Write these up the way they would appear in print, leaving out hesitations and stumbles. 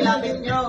Lapit nyo.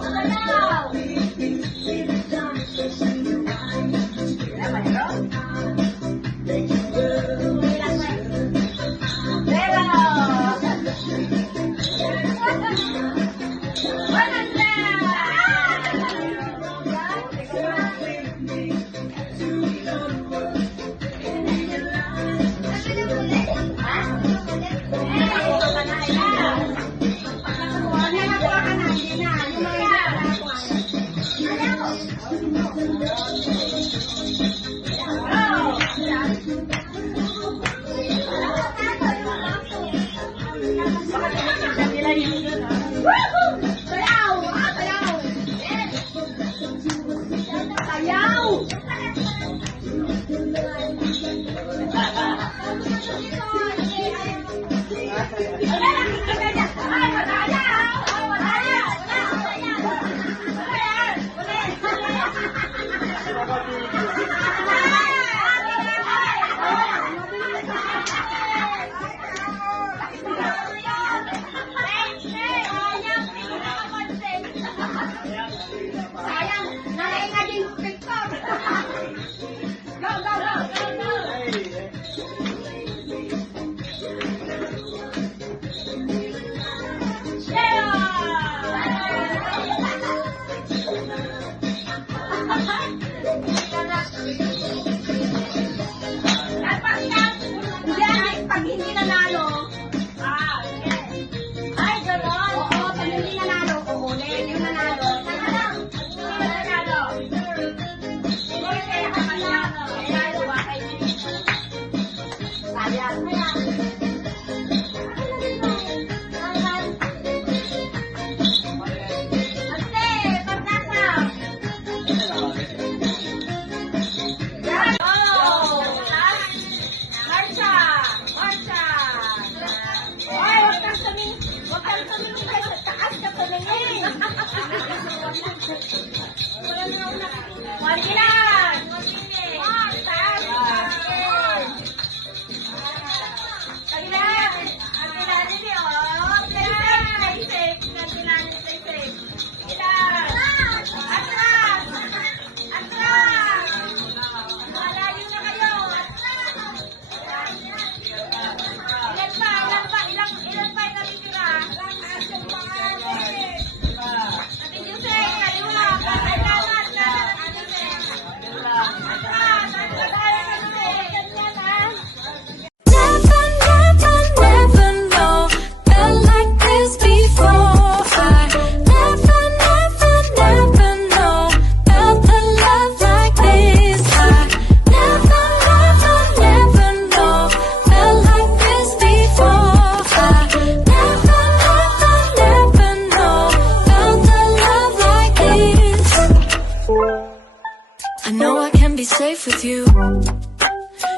I know I can be safe with you.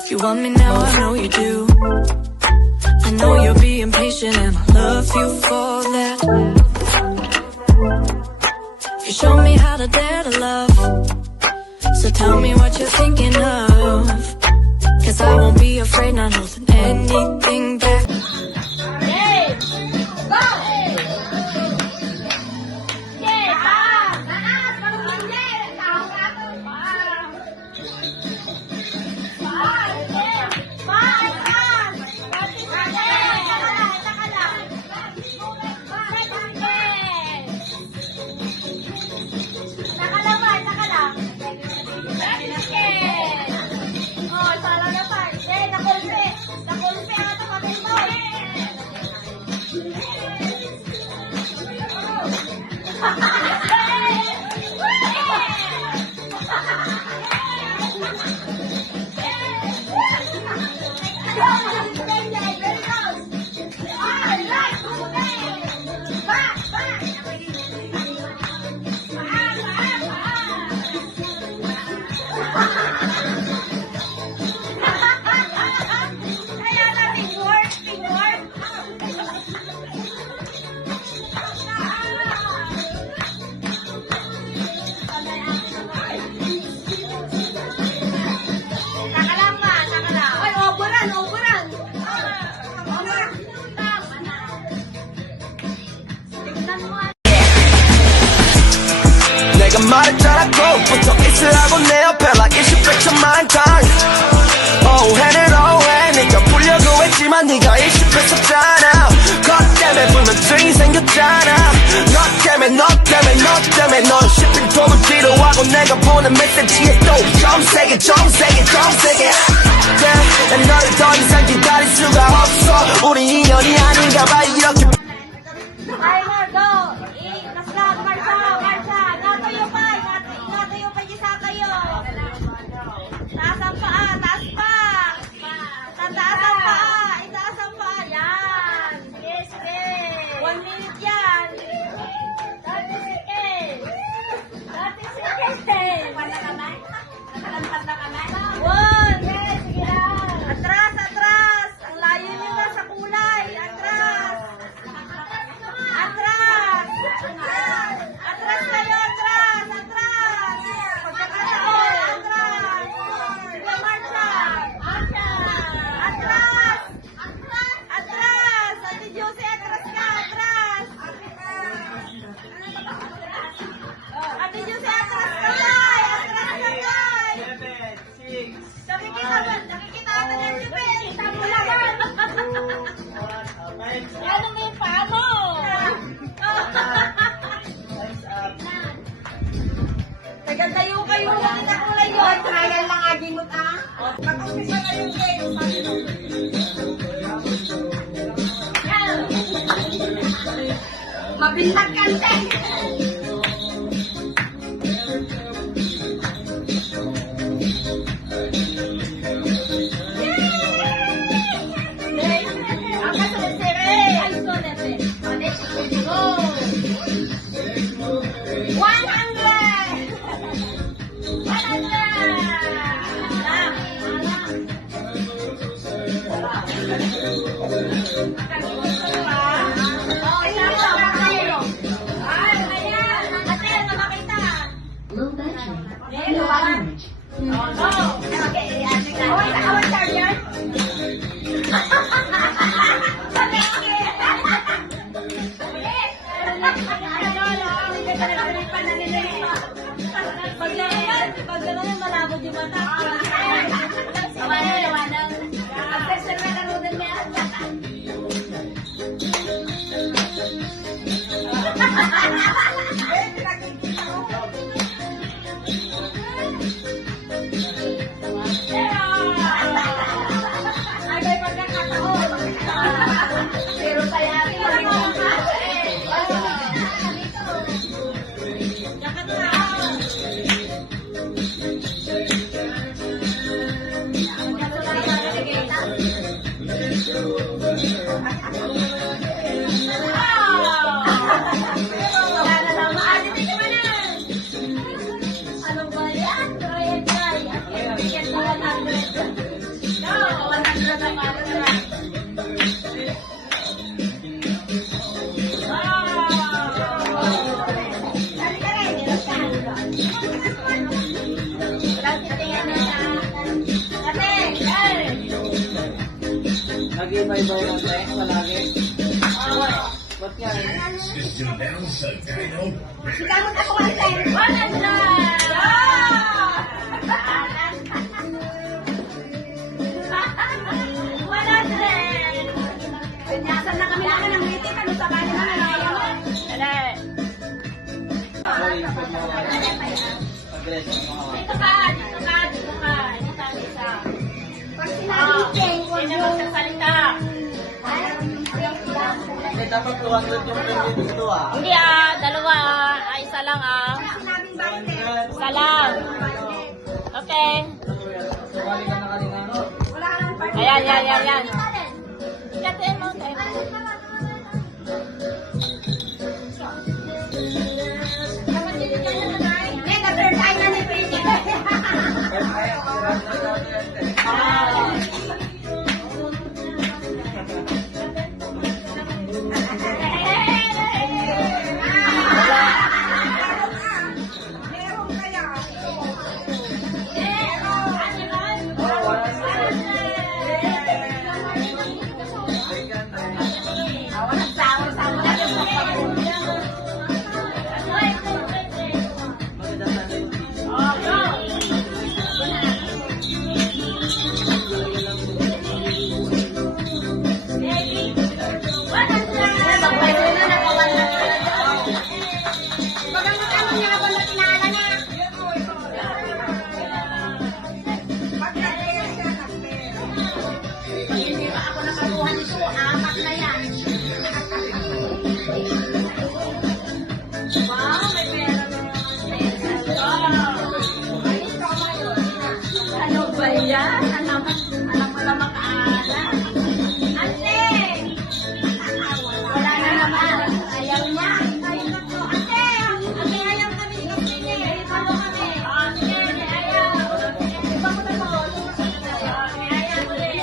You want me now, I know you do. I know you're being patient and I love you for that. You show me how to dare to love, so tell me what you're thinking of, 'cause I won't be afraid, not holding anything back. Kaya natin working 시작부터 있으라고 내 옆에 like 20배 천만 times 오해는 오해 네가 불려고 했지만 네가 20배 썼잖아 것 때문에 불면증이 생겼잖아 너 때문에 넌 shipping통을 뒤로하고 내가 보낸 메시지에 또 좀 세게 yeah, 난 너를 더 이상 기다릴 수가 없어 우리 인연이 아닌가 봐 이렇게 Timer, go! Kaslan, marcha! Ngatayo pa! Ngatayo pa, isa kayo! Taas ang paa! Taas pa! Tataas ang paa! Itaas ang paa! Yan! Yes, yes! 1 minute yan! 30 seconds! 30 seconds! Wala kamay? Nakalampat na kamay? 1! Sige lang! Atras! Atras! Ang layo nyo na sa kulay! Atras! Atras! Atras kayo! Atras! Atras! Pagkakataon! Atras! Sige, marcha! Atras! Atras! Ate Josie, atras ka! Atras! Ate Josie, atras ka! Tay! Atras ka! Tay! 7, 6, Nakikita ka na dyan, Jubel! Tamo naman! Ano may paa mo? Tagal-tayo kayo lang na kulay yun. Trial lang aging mo ka. Mag-umpisa na yung game. Mabintag ka siya. Ang kasunod si Ray. Ang sunod si Ray. Go! 100! 100! Low battery. Pag gano'n, malabo di mata. Pag-tester na nanonood na yan. Ay, may pagkakataon. Pero kaya rin. Ano ba yan? Try and try. Bigyan mo 100. Go! 100 na para sa nag-iba-iba yung tank palagi. Ba't yan? Sikamot ako ang tayo. 100! Pinyasan na kami naman ng meeting. Ano sa kanya na nalayaman? Dali. Aggressive mga Dito ka. Dito ka. Dito ka. Isa. Pag sinabi huwag yung magsasalita. Eh, dapat 200 yung pwede dito ah. Hindi dalawa isa lang Isa lang. Okay. Sumali ka na kanina, no? Ayan. Katin mo. Hindi, na-turn time na ni Pretty. Hindi pa ako nakakuha nito. Apat na yan. Wow, may pera na naman. Wow. Ay, tama yun. Ano ba yan? Alam mo na makaala. Ate! Wala na naman. Ayaw niya. Ayaw na po. Ate! Ate, ayaw kami. Ayaw kami. Ate, ayaw. Iba ko na po. Ayaw ko rin.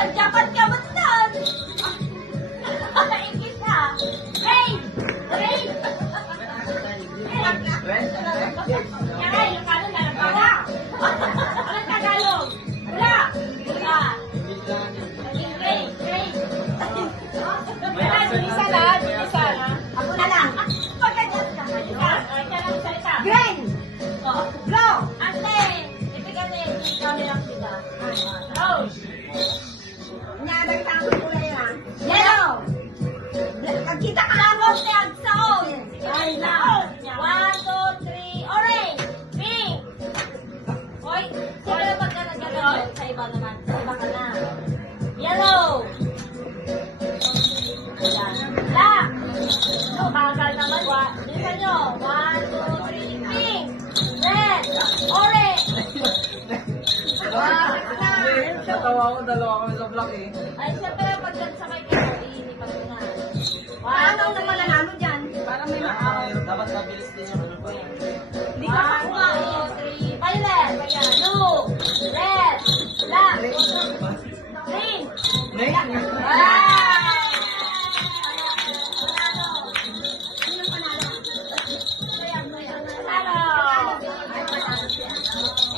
Nagdapat ka ba doon? Ikit ka. Rain! Rain! Aray, paano na? Wala! Walang Tagalog! Wala! Wala! Rain! Rain! Isa lang! Isa lang! Ako na lang! Pagkanyas ka! Halika! Halika lang salita! Green! Go! Ate! Ibigay na yun. Kami lang sila. Rose! Nyabang tangos ko na yun. Yellow! Kita ka lang mo si Agsaon! Ay, laon! 1, 2, 3, orange! Pink! Hoy, sino yung magkagano'n? Sa iba naman. Sa iba ka na. Yellow! Black! So, bagal naman. Bilisan nyo. 1, 2, 3, pink! Red! Orange! Natawa ko, dalawa kami sa vlog eh. Ay, siyempre, pag nagsakay kayo, iinipan ko na. Ano na malalalo dyan? Para may Dapat mabilis din yung ano ba. Hindi ka makuha. 1, 2, 3. Violet. Blue. Red. Black. Green. Sino panalo?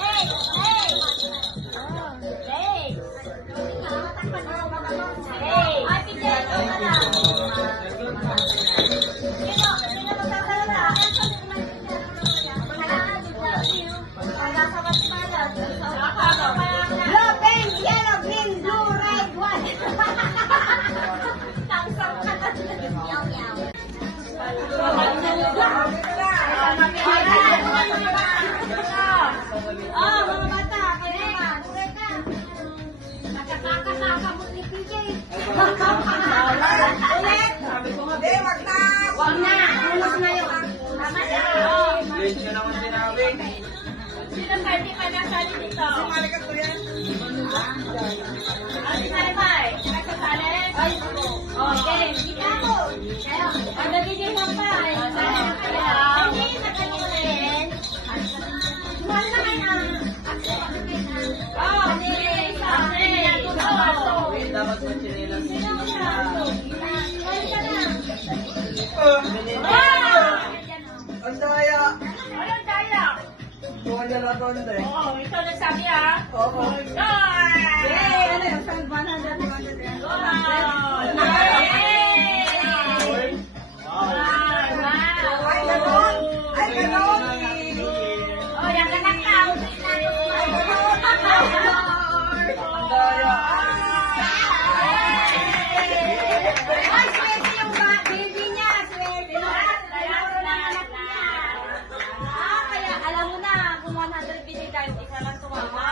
Hey! Hey! Hey! Hey! Ay, pidyan mo ka na. Sino magsasalita? Blue, pink, yellow, green, blue, red, white. Tangsang ka na. Yaw, yaw. Oh, mga bata, kayo naman. Nakakakasaka mo ni PJ. Ulit. Wag na. Hulog na yun. Tama na. Late nyo naman sinabi. Sino pwede ka na sali dito? Ang sinalibay. Nagkasali? Okay. Kita mo. Ang nagiging pa. Hindi, nagkalunin. Mahal na kayo. Oh, hindi. Dapat magsinilang. Sino mo siya? Mahal ka na. Ang daya! Anong daya? Bukan niya lang doon eh. Oo, ikaw nagsabi ah. Oo. Yay! Ano yung 100? Ay, ganon! Ay, ganon! Oh, yung anak ka. Ang daya! Ay, swerte yung baby niya. Swerte. Kaya alam mo na, kung 100 binigay, isa lang tumama.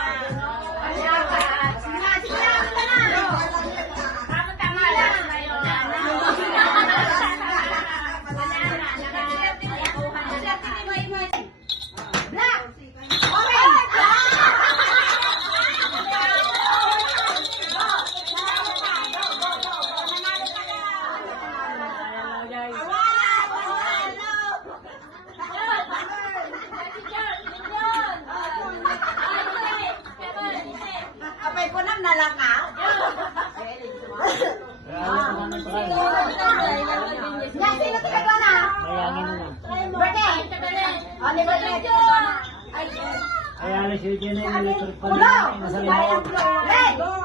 Ay, alis yun yun yung electric pan. Ulo! Nasa Red! limaw.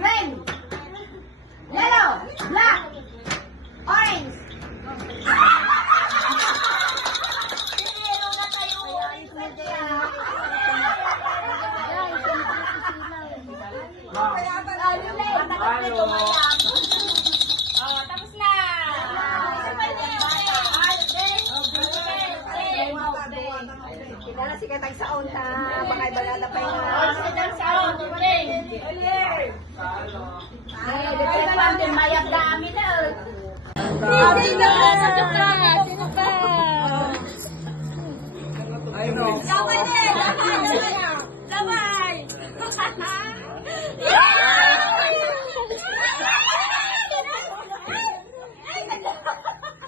Green! Yellow! Black! Orange! Pinilo na tayo! Tapos na! Kilala si Katag sa unta, baka ibalala pa yun. Mayag na amin na. Sino ka? Ay, no. Sabay na! Sabay!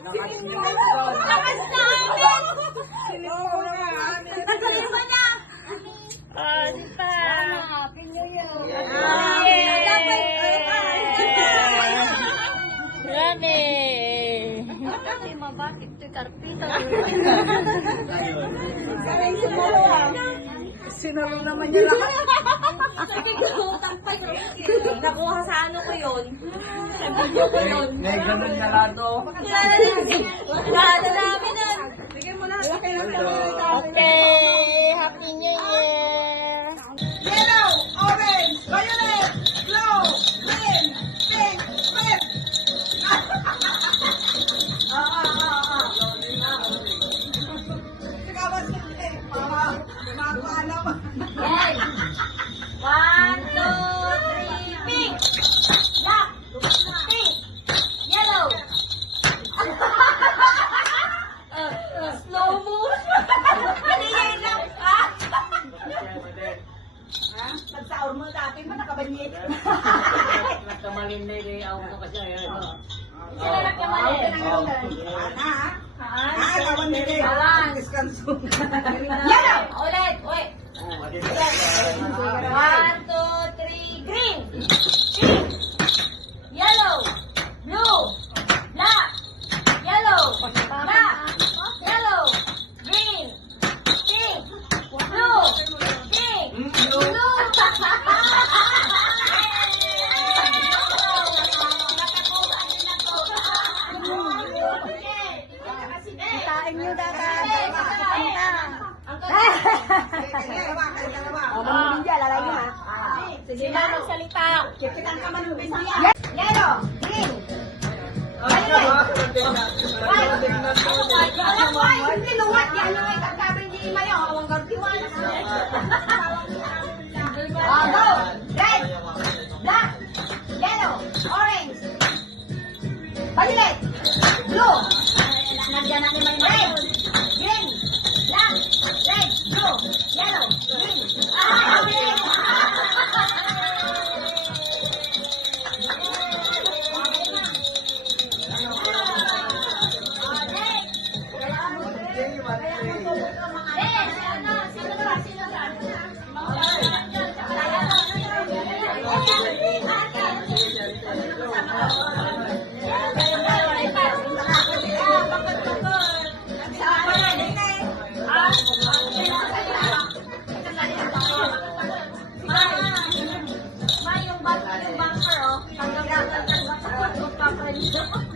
Lakas niyo ito. Lakas na amin! Tagulin mo na! Happy New Year! Sinaro naman niya lahat. Nakuha sa ano ko yun? May ganun na lado. Kilala namin nun. Bigyan mo na. Okay, Happy New Year! Yellow, orange, violet, blue, green, pink, red. Ikaw ba sige? Para maalam. Yes! 1, 2, 3, pink! Black! Pink! Yellow! Slow motion! Ano yellow? Ha? Nagsaon mo dati mo, nakabanyit. Nagkamalin na yung layout mo kasi. Sila nagkamali. Ay, kawan nila. Kawan. Diskanso. Yellow! Ulit! Wait! 1, 2, 3, green! Pink! Yellow! Blue! Black! Yellow! Black! Yellow! Green! Pink! Blue! Pink! Blue! Kitain nyo dapat. Sige na, magsalita. Kipitan ka man ng bisaya. Yellow, green. Hindi luwat yan yung ikakabring di imayo. Awang gartiwan. Go! Red, black, yellow, orange, violet, blue. Nandiyan natin may red, green, black, red, blue, yellow, green.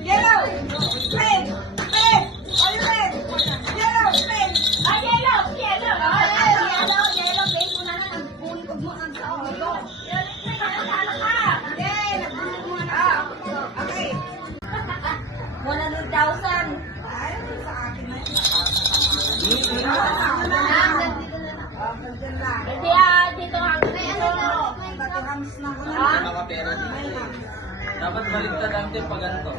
Yellow, red, red, violet, yellow, red. Ah, yellow, yellow. Yellow, yellow, pink mo na lang. Nagbulikod mo ang tao. Okay, nagbulikod mo na. Okay. 100,000. Ay, sa akin na yun. Hindi dito ang dito. Baturams na ko na. Dapat baliktad ang tip pag ganito.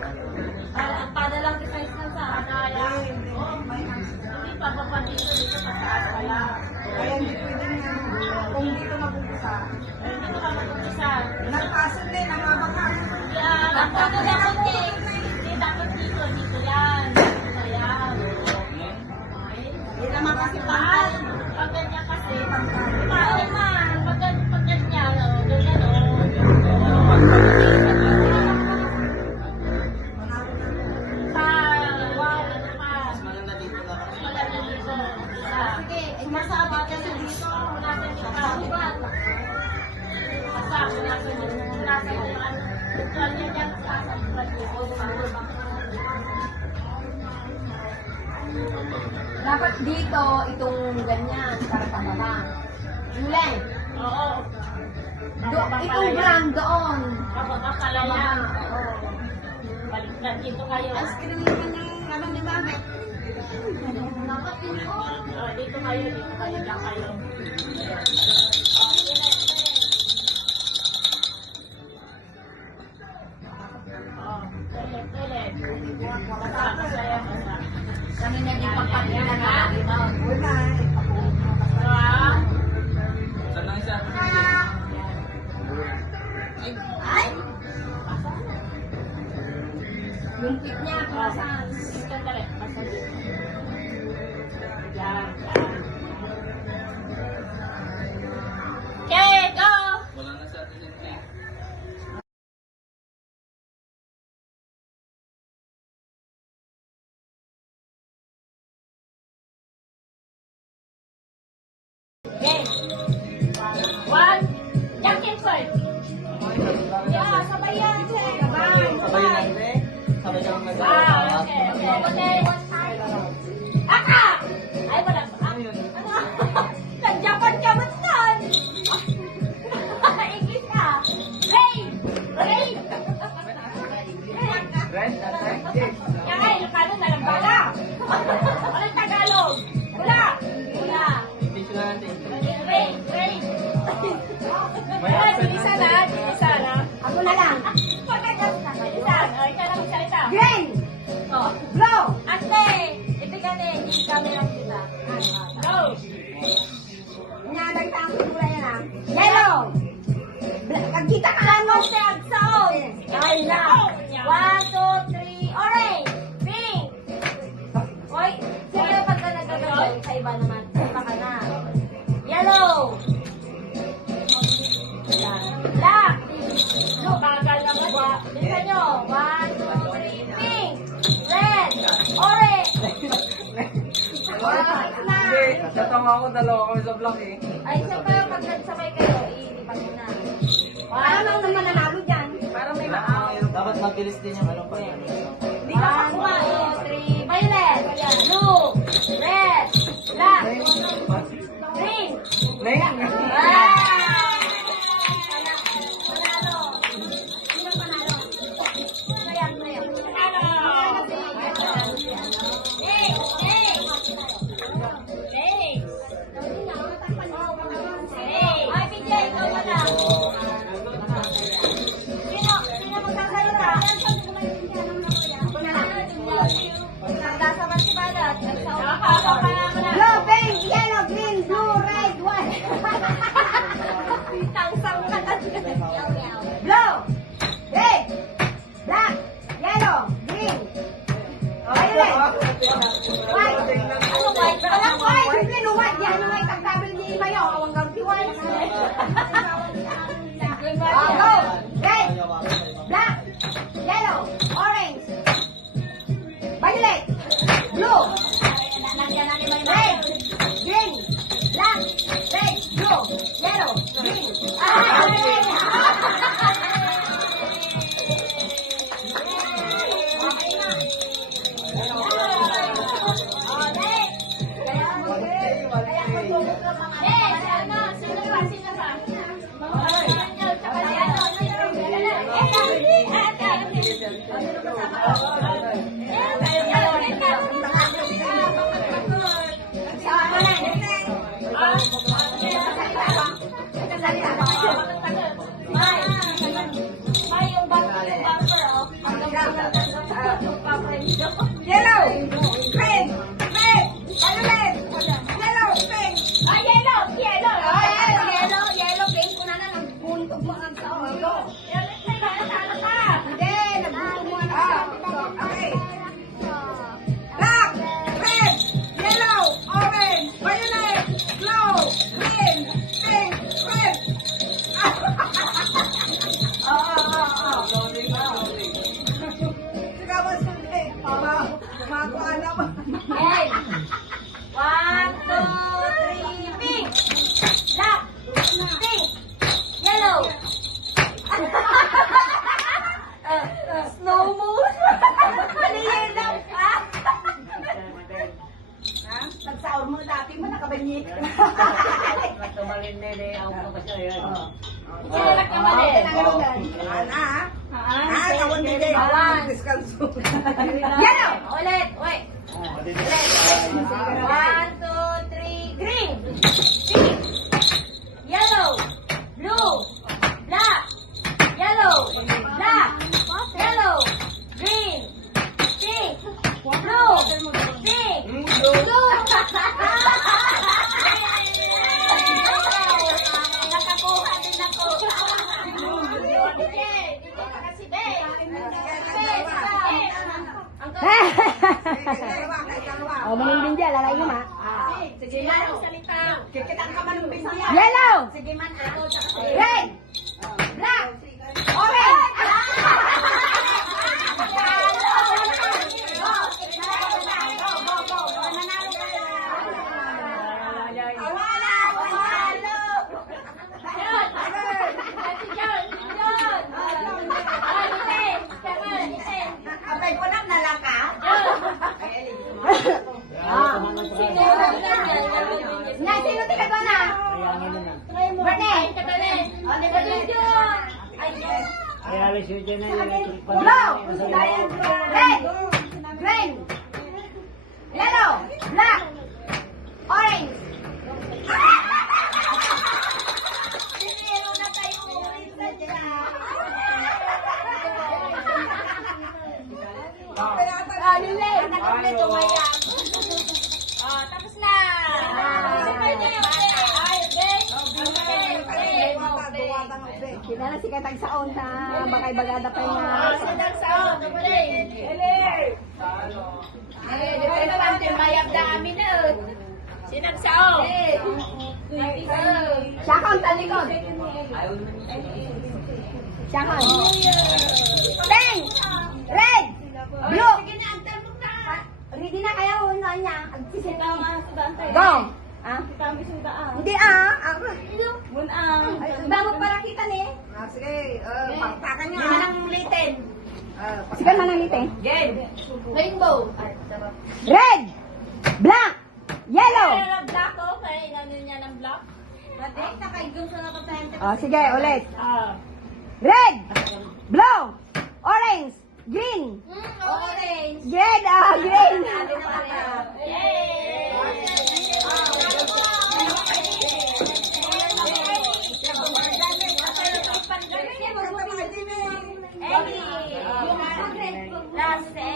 Para lang device na sa anaya. Hindi pa dito sa kaya. Kaya hindi pwede nga. Kung dito mapupusa. Hindi mo ka mag-umpisa. Nagpasok din, nangabakak. Yan, ang tato na konti. Hindi takot dito, dito yan. Dito yan. Hindi naman kasi Paan? Pag ganyan kasi. Paan man. Pag ganyan, ganyan o. Pa, wow, pa. maganda dito na. Maganda dito. Isa. Dapat dito, itong ganyan, para pababa. Yung length. Oo. Itong brand doon. Kapag kalala. Oo. Baliktad dito kayo. Ice cream naman yung ano ni Mami. Dito kayo, lang kayo. Kami naging pagpapila na ito. Wala. Ay! Yung tip niya, saan? Okay, go! Okay. One. Jacket first. Yeah, sabay yan, sir. Sabay. Okay. Okay. Aka! Ay, wala. Ano? Nag-Japan ka ba saan? Igis ka. Ray! Ray! Yan ay, Ilocano na lang bala. Anong Tagalog? Wala. Wala. Ray! Ray! Bilisa na. Ako na lang. Pagkakas na. Bilisan. Ikaw na magsalita. Green! Oh. Blow! Ate! Ibigay na yung camera ko diba? Go! Nyadag sa ang kulay yan ah. Yellow! Pagkita ka lang mo. Sound! Sound! Ay na! 1, 2, 3, orange! Pink! Hoy, sige pagka nagkagawin, sa iba naman. Iba ka na. Yellow! Black! Blue! Bagal naman. Bilisan nyo. 1, 2, 3, pink! Red! Orange! Hindi, tatama ako, dalawa kami sa block eh. Ay, siyempre pag nagsabay kayo, iilipan mo na. Paano naman mananalo dyan? Parang may maaw. Dapat mabilis din yung ano pa yan. 1, 2, 3, violet, blue, red, black, green. Neng! Panalo. Sino panalo? Sino yan? Panalo. Hey! Hey! Hey! Hey! Ay, PJ, ikaw mo na. Sino magsasalita? Ako na lang. Nagsasabat si Balat. Nagsasabat na. Blue, pink, yellow, green, blue, red, white. Tangsang ka na. Blue, red, black, yellow, green, violet, white. Ano white? Walang white, green, white. Yan ang may tagtabil ni Imayo. Awang gamti white. Go! Red, black, yellow, orange, violet, blue, red, green, black, red, blue, yellow, green. Yellow, green, red, violet, yellow, pink. Yellow, pink. Kuna na, nagbuntog mo ang tao. Hindi, nagbuntog mo ang tao. Okay. Black, red, yellow, orange, violet, blue, green, pink, red. Sigawan sa pink. Kumakuha naman. Hey! 1, 2, 3, pink! Black! Pink! Yellow! Snow moon! Mali yun lang! malinere ako ko kasi yan. Sino nagkamali? Yellow! Ulit, wait. Ulit. 1, 2, 3, green. Pink. Yellow. Blue. Black. Yellow. Black. Yellow. Green. Pink. Blue. Pink. Blue. Nakakuha din ako. Oh, maninding dyan, lalay mo, ma. Sige man, salita. Kikitang ka man ng bindiya. Yellow! Sige man, ako. Red! Black! Orange! Abay ko lang nalaka. Nay, sino tika doon na? Bernie! Kaya alis yun dyan yung electric pan. Blue! Red! Green! Yellow! Black! Orange! Tapos na. Kilala si Katag Saon sa Bakay Bagada pa nga. Sinagsao. Siya ka ang talikod. Siya ka. Pink! Red! Blue! Ready na kaya una niya. Go! Ah? Hindi Bago para kita ni. Sige, pagpakan niya. Manang litin. Sige manang litin. Rainbow. Red! Black! Yellow! Black ko, kaya inano niya ng black. Mati, nakaigong sa nakatahin. Oh, sige, ulit. Red! Blue! Orange! Green! Orange. Red! Green!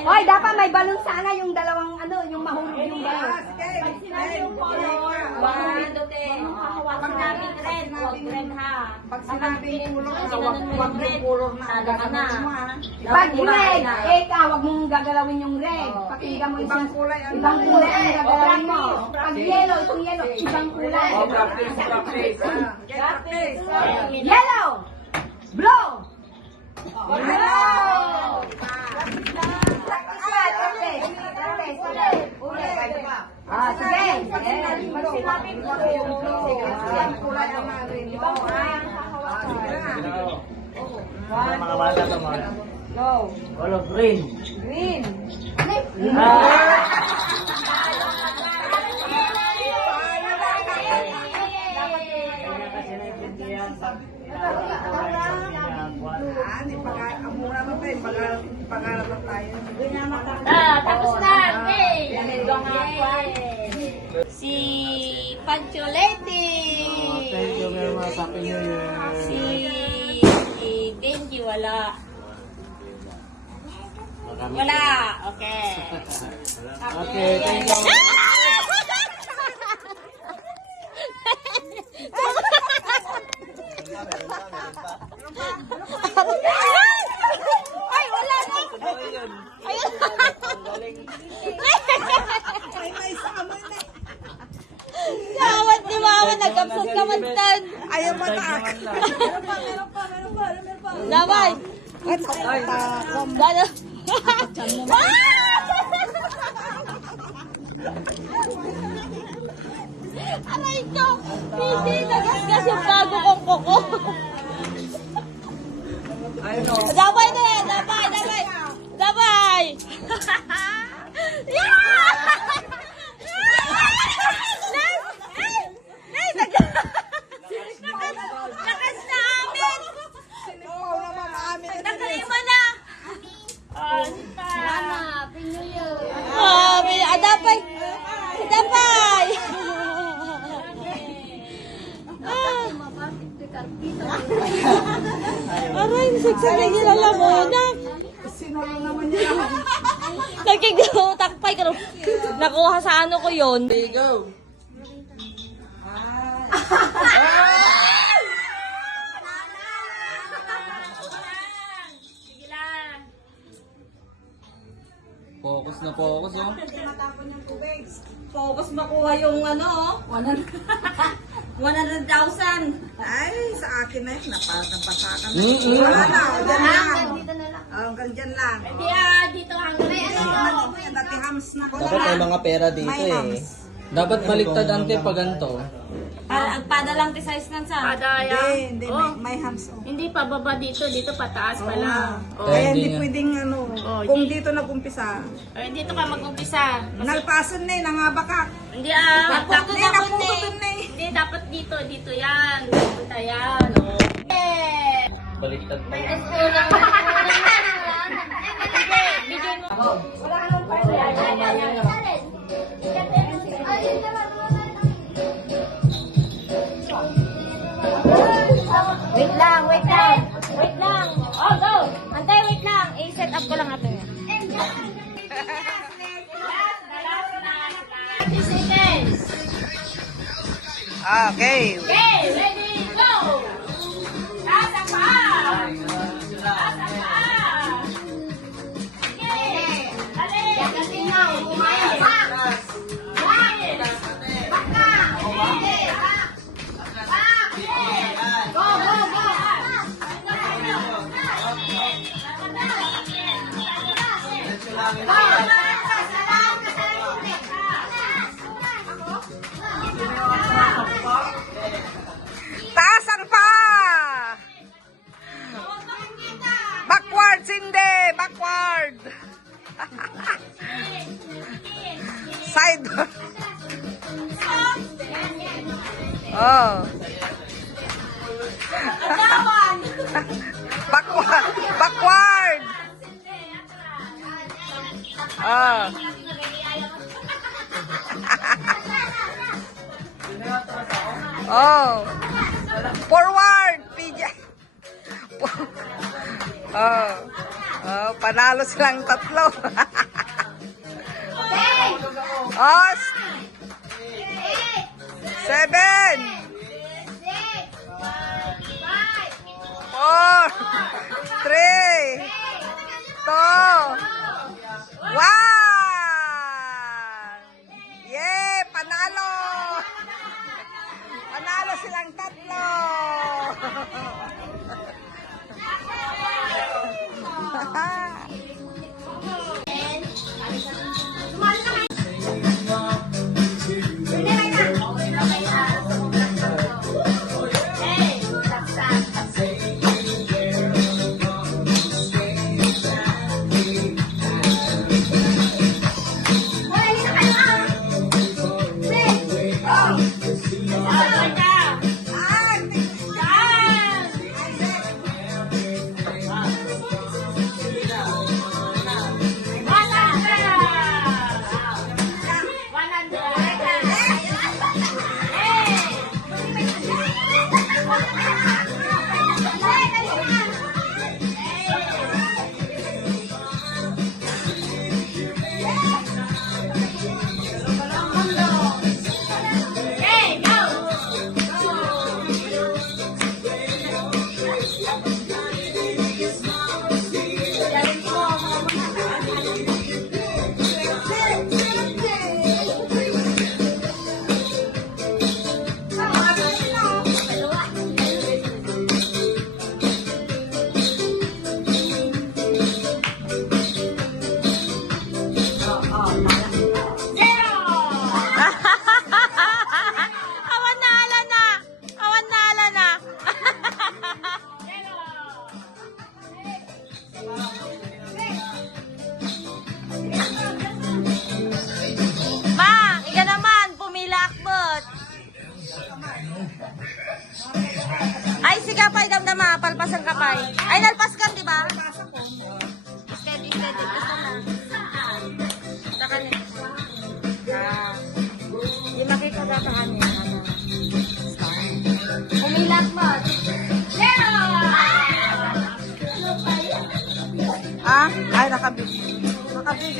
Hoy, dapat may balon sana yung dalawang yung mahulog yung balon. Pag sinabi yung color, wag namin red, wag red ha. Pag sinabi yung wag red, talo ka na. Pag red, wag mong gagalawin yung red. Pakinggan mo ibang kulay ang gagalawin mo. Pag yellow, itong yellow, ibang kulay. Yellow! Blue! Sige. Mga bata ka mga. Color green. Tapos na. Si Pancholetti. Thank you very much. Happy New Year. Si Benji wala. Wala. Okay. Okay, thank you. Ay, wala na. Ayun. Gawat ni Mama, nagkapsat ka man tan. Ayaw matak. Damay. Gano? Aray ko! Hindi nagasgas yung bago kong kuko. Damay na yan! Damay! Dampay! Dampay! Aray, siksa na gilala mo na. Sinolo naman niya. Nagkigutakpay ka rin. Nakuha sa ano ko yun. There you go. Focus na focus, oh. Focus makuha yung ano, 100,000. Ay, sa akin na yun, napatampasakan na. Mm-mm. Wala na, dyan lang. Hanggang dyan lang. Dito hanggang Dati hams na. Dapat may mga pera dito May eh. hams. Dapat baliktad ante pag ganito. Agpada lang ti size nan sa. Hindi, may hams. Oh. Hindi pa baba dito pataas pa lang. Kaya hindi nga. pwedeng ano, kung dito nag-umpisa. Ay, dito ka mag-umpisa. Nagpasan na eh, nangabakak. Hindi Napukot na eh. Hindi, dapat dito yan. Punta yan. Oh. Baliktad pa. Wait lang. Wait lang. Oh, go. Antay, wait lang. I-set up ko lang ito. 30 seconds. Okay. Okay, ready, go. Taas ang paa. Taas ang paa. Okay. Dali. Dali na. Umaya. Back. Back. Back na. Okay. Back. Back. Go, go, go. Taas ang pa! Backwards hindi! Backward! Side! Oh! Backward! Backward! Oh! Oh! Forward! PJ! Oh! Oh, panalo silang tatlo. Oh! 7! 4! 3! 2! 1! Yay! Panalo! Panalo silang tatlo!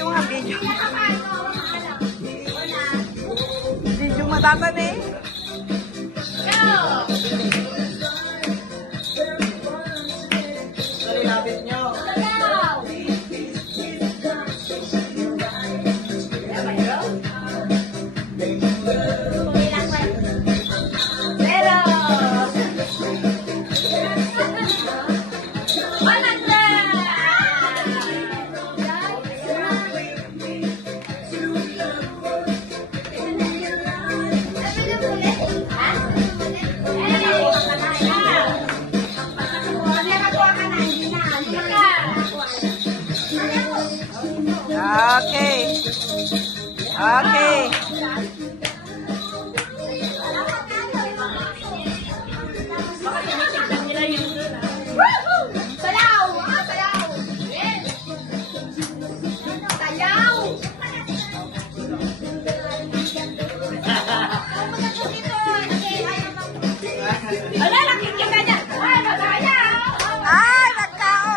nga, video. Video matatan eh. Dali, lapit nyo. Okay. Okay. Sayaw! Sayaw! Sayaw! Ala, nakikita niya! Ay, masayaw! Ay, nagkao.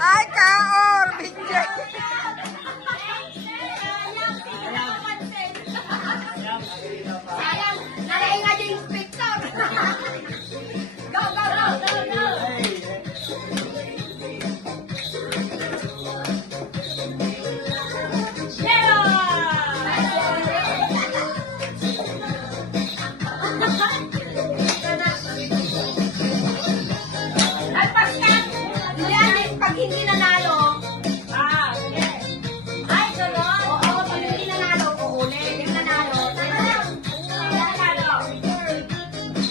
Ay, kaor, video. Sayang, nalainga yung inspector. Go, go, go, go, go. Ay, pag hindi nanalo, ay, gano'n? Oo, pag hindi nanalo, kukunin. Yung nanalo, nanalo.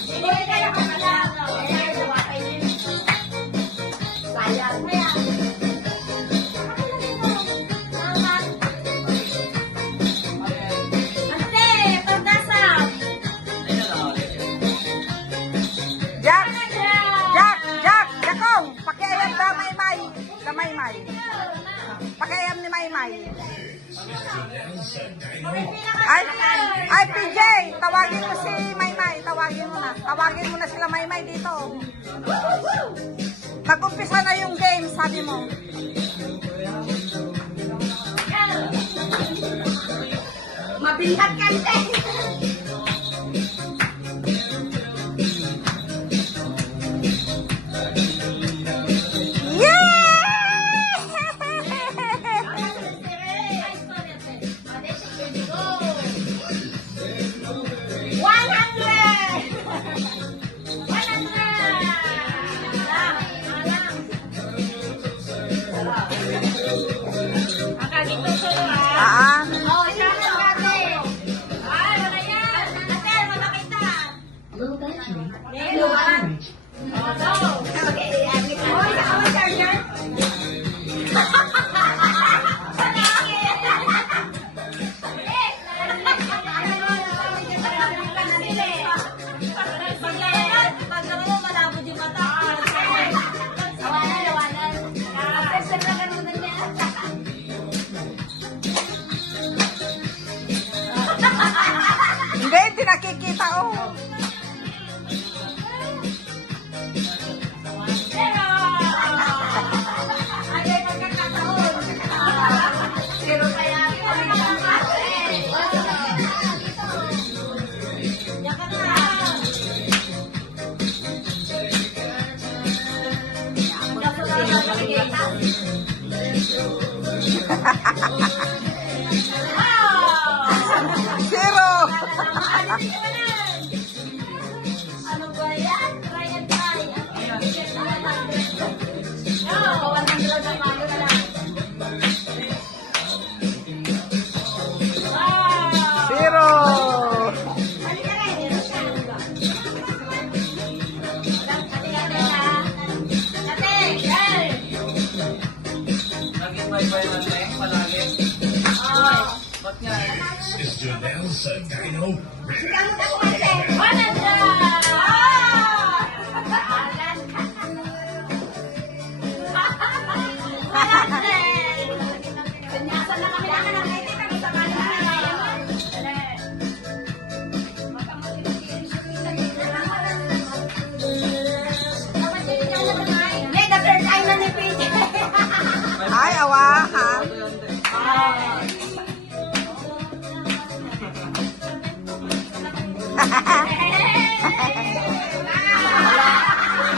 Hindi kayo kakalalo. Ayan, luwapay niyo. Sayang. Ante, pagdasam. Jack, Jakong, pakiayam ka, Maymay. Sa Maymay. Pakiayam ni Maymay. Ay, PJ, tawagin mo si Maymay. Tawagin mo na. Tawagin mo na sila Maymay dito. Nag-umpisa na yung game, sabi mo. Mabilihat kante. Ah, Oh, siya na kante. Ay, wala yan. Ate, wala kita. Hello, okay, oh, saka may charger? hindi nakikita, oh. Pero kaya kami Zero. ano ba yan? Try and try. Oh, 100 na bago na lang. Zero. Halika rin. Ate, girl. Laging bye-bye lang na yung palagi. Oh. Ba't nga? Is Janelle Sandino ready? Kamu tahu ate? 100. Penyasan na kami lang ng IT kami sa kanila.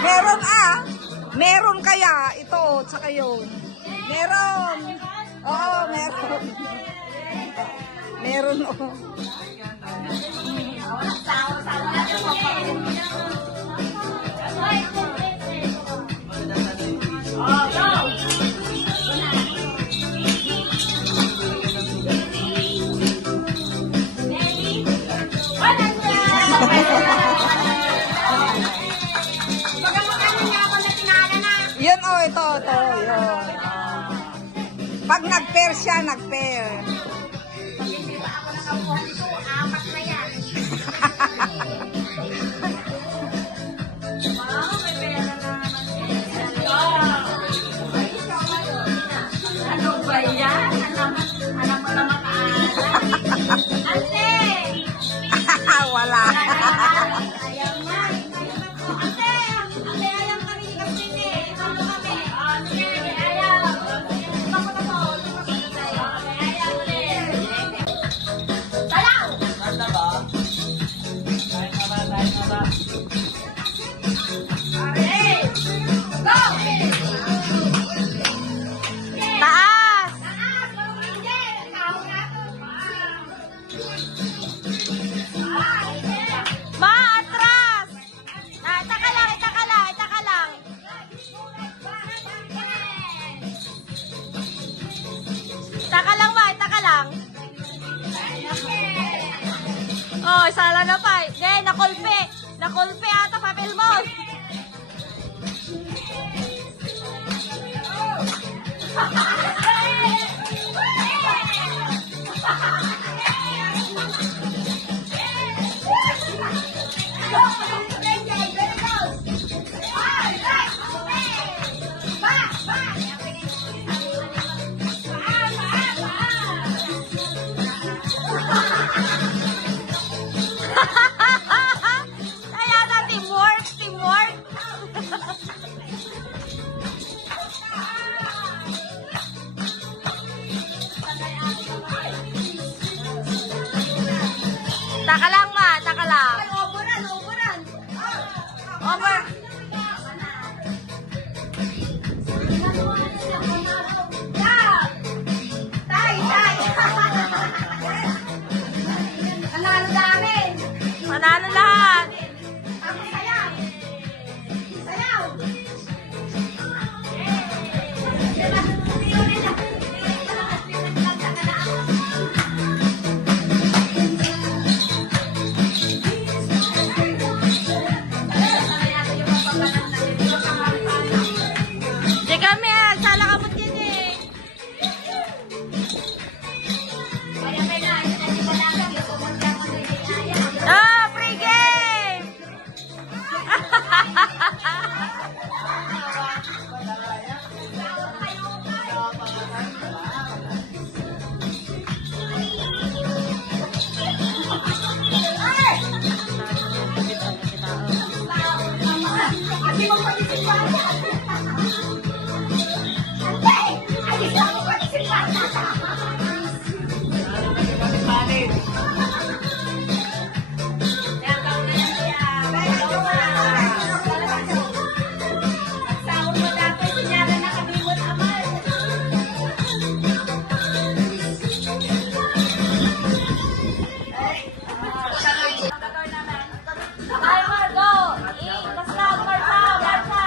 Meron Meron kaya ito, tsaka yun. Meron. Oo, meron. Meron, oh. Yun, oh, ito, yun. Pag nag-pair siya, nag-pair. Ano ba yan? Alam mo naman ate! Wala. Ayaw nga. Ate! Ate, ayaw kami ni Kapine. Ano kami? Sige, ayaw. Lumako na to. Lumako na tayo. Ayaw ulit. Talaw! Kanta ba? Kahit na ba? Hey! Go! Taas! Taas! Hindi! Tao na. Ma, atras! Itaka lang, itaka lang, itaka lang. Itaka lang, ma, itaka lang. Oh, isa lang na pa. Hindi, nakulpe. Nakulpe ata, papel mo. Kaya na, teamwork, teamwork. Taka lang, ma, taka lang. Oboran, oboran. Over. Tay, tay. Nanalo namin. Manalo lahat. Ang sayaw. Sayaw. Di kami, sala kamot yan eh. Ah, free game! Hindi mo participan. Hindi mo participan. Timer, go! Basta, marcha, marcha!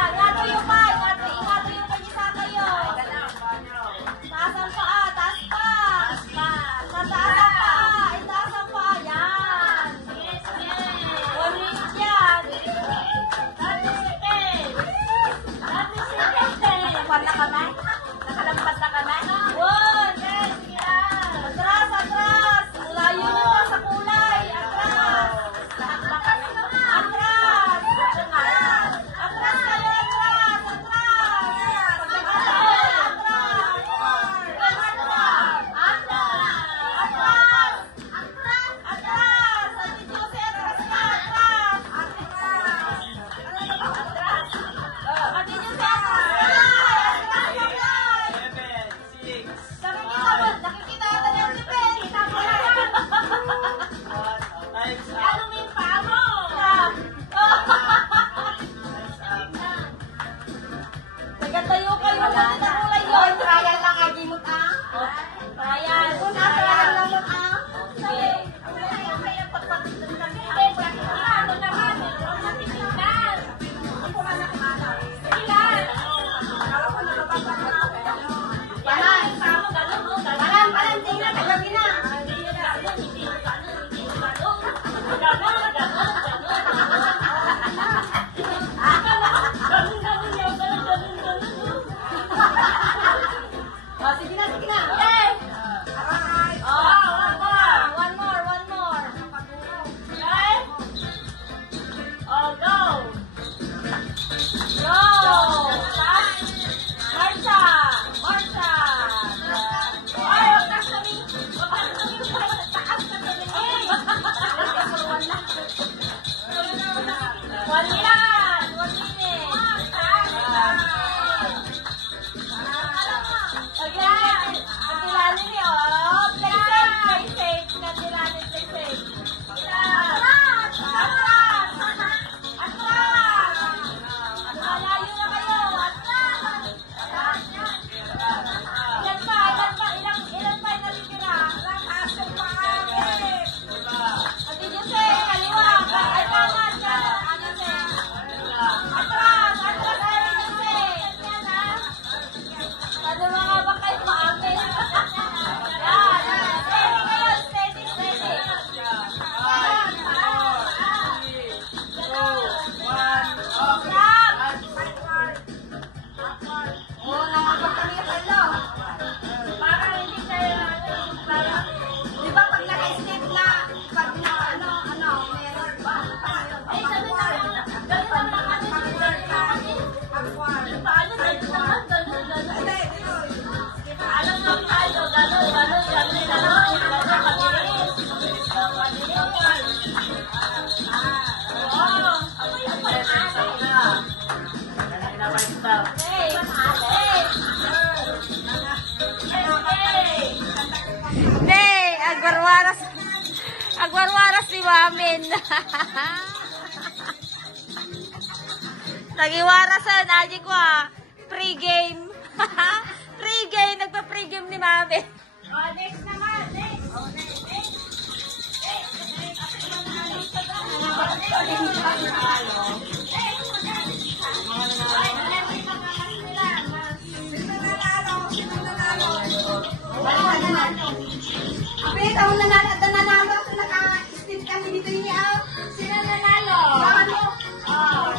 1 minute. Again. Nagilani niyo. Play safe. Nagilani, play safe. Atras! Atras! Atras! Malayo na kayo. Atras! Ilan pa? Ilan pa yung natitira? Asok pa kami. Ate Jose, kaliwa. Ay, kanan. Ate Jose. Atras! Atras, Ate Jose. Yan, ha? Ano mga ba kayo maamin? Yan. Steady kayo. Steady, steady. Oh, nakapagpalitan lang. Para hindi kayo, di ba pag naka-step na, pag na, meron ba? Ay, sabi na, ganun lang ano, paano, alam mo tayo, ganun na lang, mabilis. Oo, ako yung pag-alay. Hey, hey. Nay, agwarwaras ni Mamin. Nagiwarasan, aji ko pre-game. Pre-game, nagpa-pre-game ni Mamin. Oh, next naman, next. Kapit, ako nanalo at nanalo. Naka-step kami dito niya. Sino nanalo? Ano? Panalo!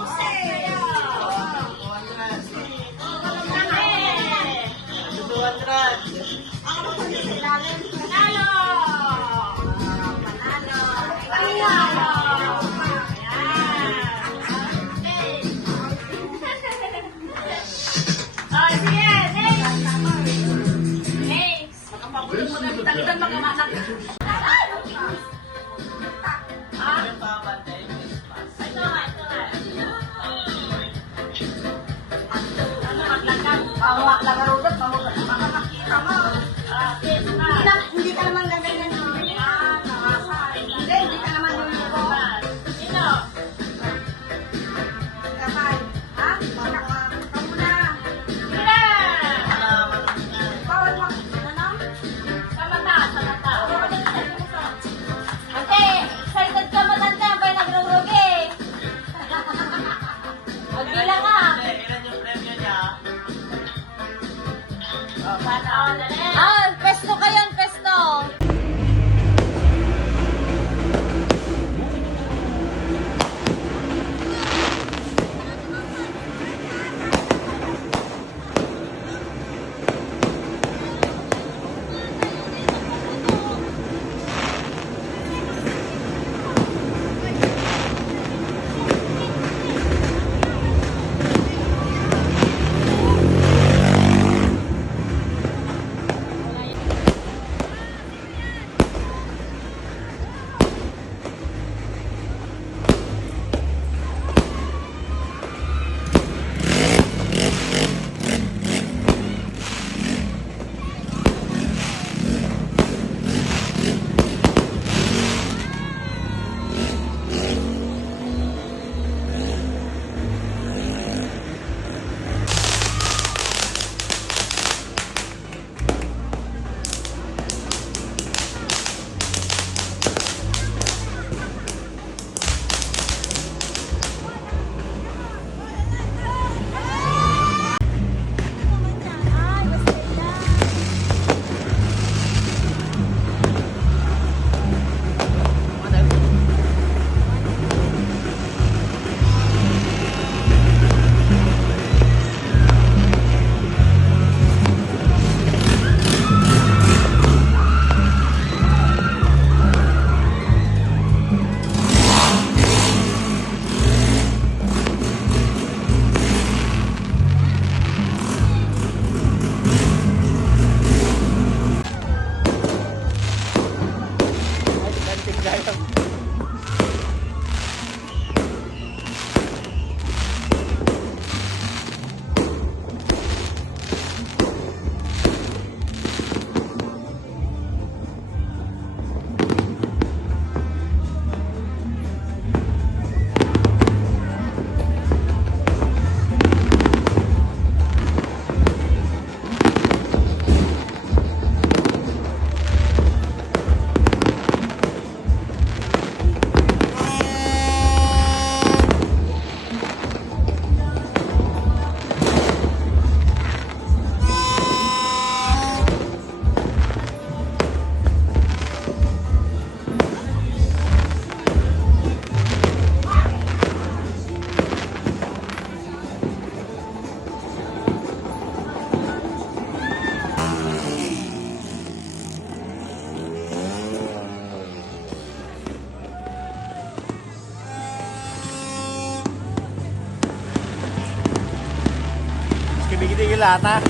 Hindi lata.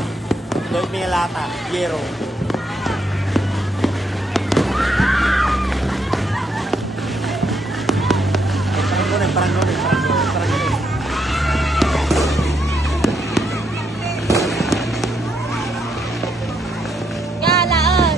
Don't may lata. Yero. Parang doon. Galaan.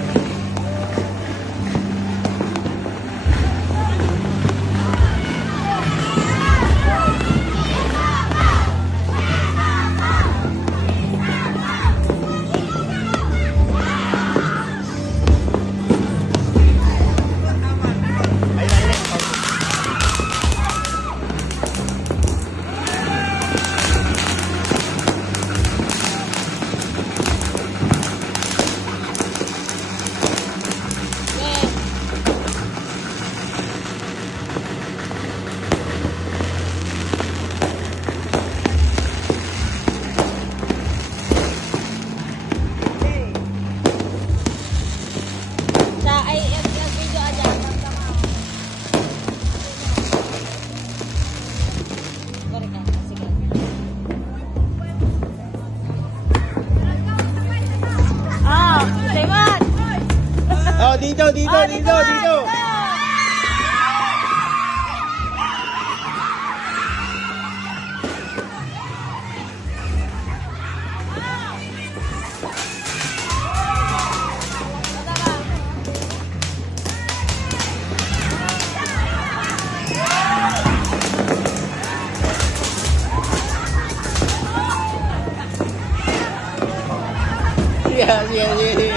Sa IFL video aja. Sige. Ah, Simon. Oh, dito. Yeah.